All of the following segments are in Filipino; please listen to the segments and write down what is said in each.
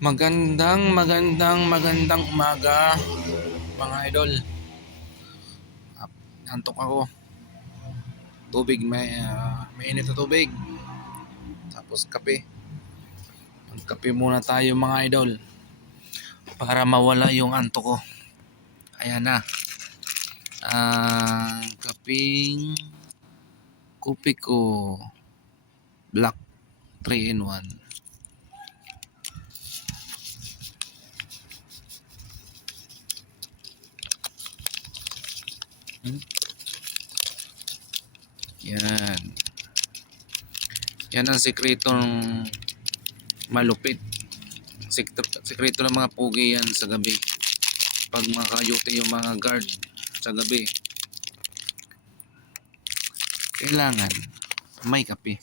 Magandang umaga mga idol. Antok ako. Tubig, mainit na tubig. Tapos kape. Magkape muna tayo mga idol para mawala yung antok ko. Ayan na. Kaping Kopiko Black 3 in 1. Yan. Yan ang sikretong malupit. Sikreto ng mga pugi yan sa gabi. Pag makayuti yung mga guard sa gabi, kailangan may kape.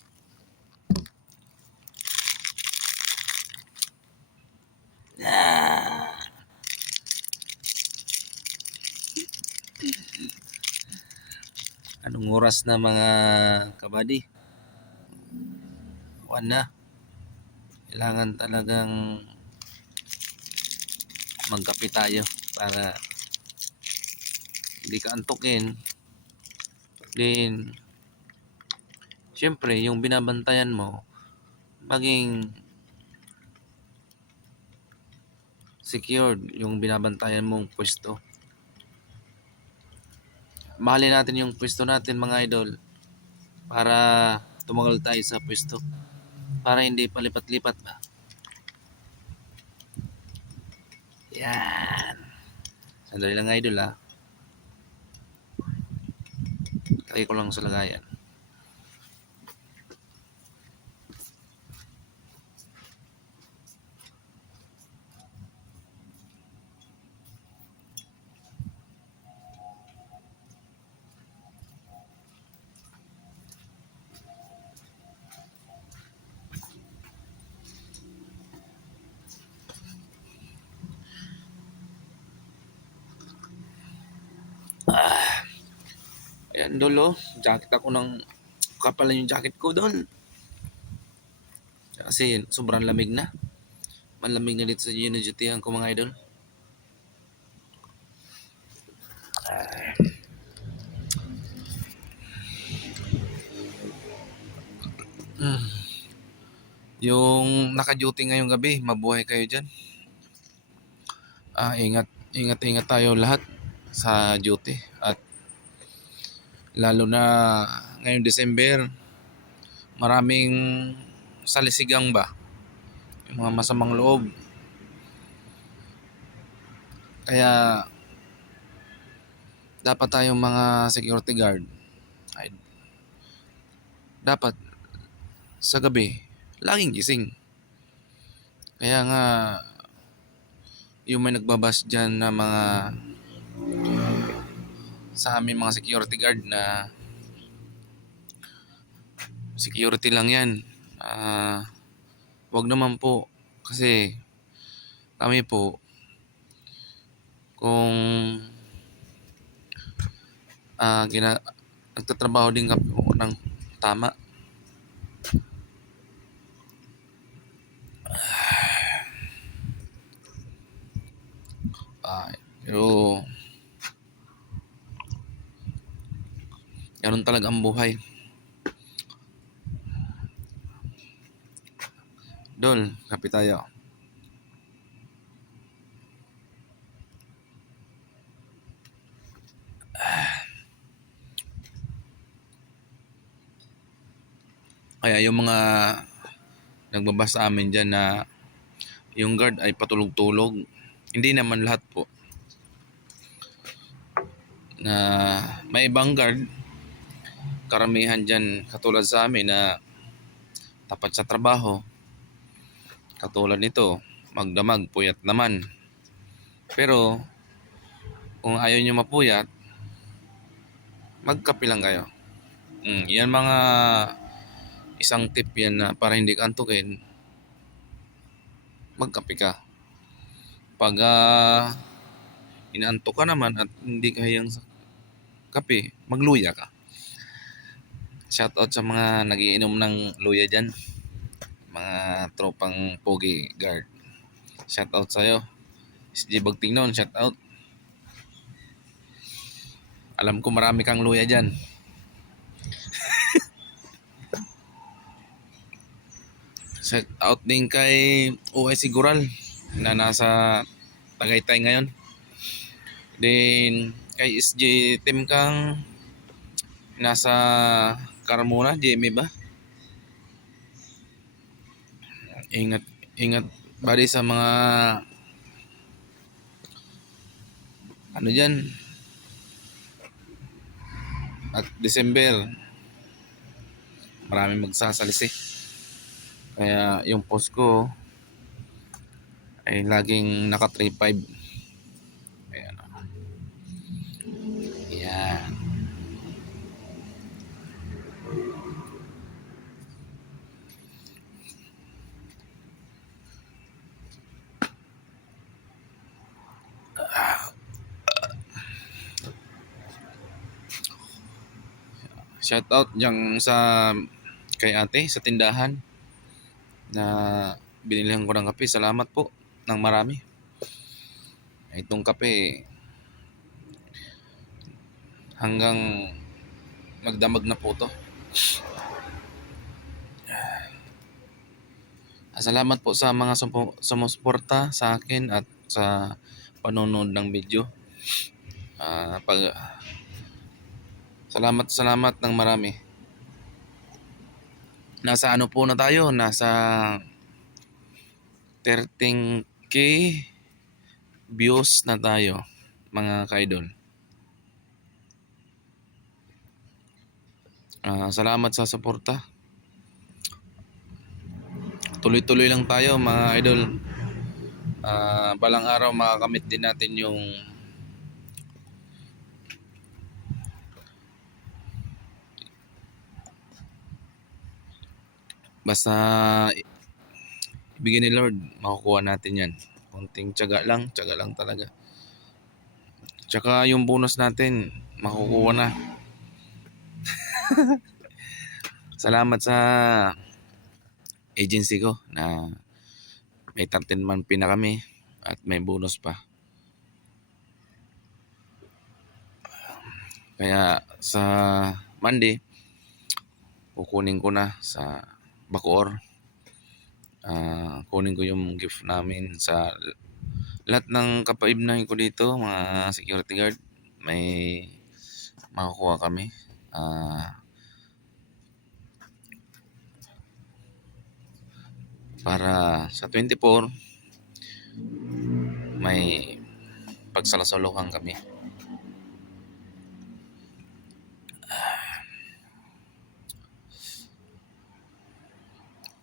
Anong oras na mga kabady? Na. Kailangan talagang magkape tayo para hindi ka antukin. Then syempre yung binabantayan mo maging secured, yung binabantayan mong pwesto. Mahalin natin yung pwesto natin mga idol para tumagal tayo sa pwesto, para hindi palipat-lipat ba. Yan. Sandali lang idol ha. Try ko lang sa lagayan. Ayan dol, jacket ako ng kapalan yung jacket ko dol. Kasi sobrang lamig na. Malamig na dito sa unidutihan ko mga idol. Yung naka-duty ngayong gabi, mabuhay kayo dyan. Ingat tayo lahat sa duty. At lalo na ngayong December, maraming salisigang ba, yung mga masamang loob. Kaya dapat tayong mga security guard ay dapat sa gabi laging gising. Kaya nga yung may nagbabas dyan na mga sa amin mga security guard na security lang yan, wag naman po, kasi kami po kung nagtatrabaho din kami ng tama. Pero ganun talaga ang buhay. Dol, kape tayo. Kaya yung mga nagbabas sa amin dyan na yung guard ay patulog-tulog, hindi naman lahat po. Na may ibang guard, karamihan dyan katulad sa amin na tapat sa trabaho. Katulad nito, magdamag, puyat naman. Pero kung ayaw nyo mapuyat, magkape lang kayo. Yan mga isang tip yan na para hindi ka antukin, magkape ka. Pag inaantok ka naman at hindi kayang kape, magluya ka. Shoutout sa mga nagiinom ng luya dyan, mga tropang pogi guard. Shout out sa'yo. SG Bagtingnon, shout out. Alam ko marami kang luya dyan. Shout out din kay OIC Gural na nasa Tagaytay ngayon. Then kay SG Tim Kang nasa Carmona, GMA ba? Ingat, ingat bari sa mga ano dyan. At December, maraming magsasalisi. Kaya yung post ko ay laging naka 3.5. Ayan. Ayan. Shout out dyan sa kay ate sa tindahan na binilihan ko ng kape. Salamat po ng marami. Itong kape hanggang magdamag na po to. Salamat po sa mga sumusuporta sa akin at sa panonood ng video. Salamat ng marami. Nasa ano po na tayo? Nasa 13k views na tayo, mga kaidol. Salamat sa suporta. Tuloy-tuloy lang tayo, mga idol. Balang araw makakamit din natin yung basta ibigay ni Lord, makukuha natin yan. Konting tiyaga lang talaga. Tsaka yung bonus natin, makukuha na. Salamat sa agency ko na may 13 man na kami at may bonus pa. Kaya sa Monday, kukunin ko na sa Bacoor. Kunin ko yung gift namin sa lahat ng kapaibnahin ko dito, mga security guard. May makukuha kami. Para sa 24 may pagsalasalokan kami.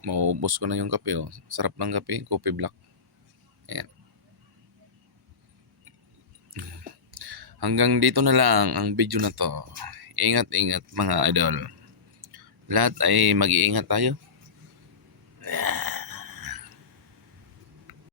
Maubos ko na yung kape. Sarap ng kape, coffee black. Ayan. Hanggang dito na lang ang video na to. Ingat mga idol. Lahat ay mag-iingat tayo.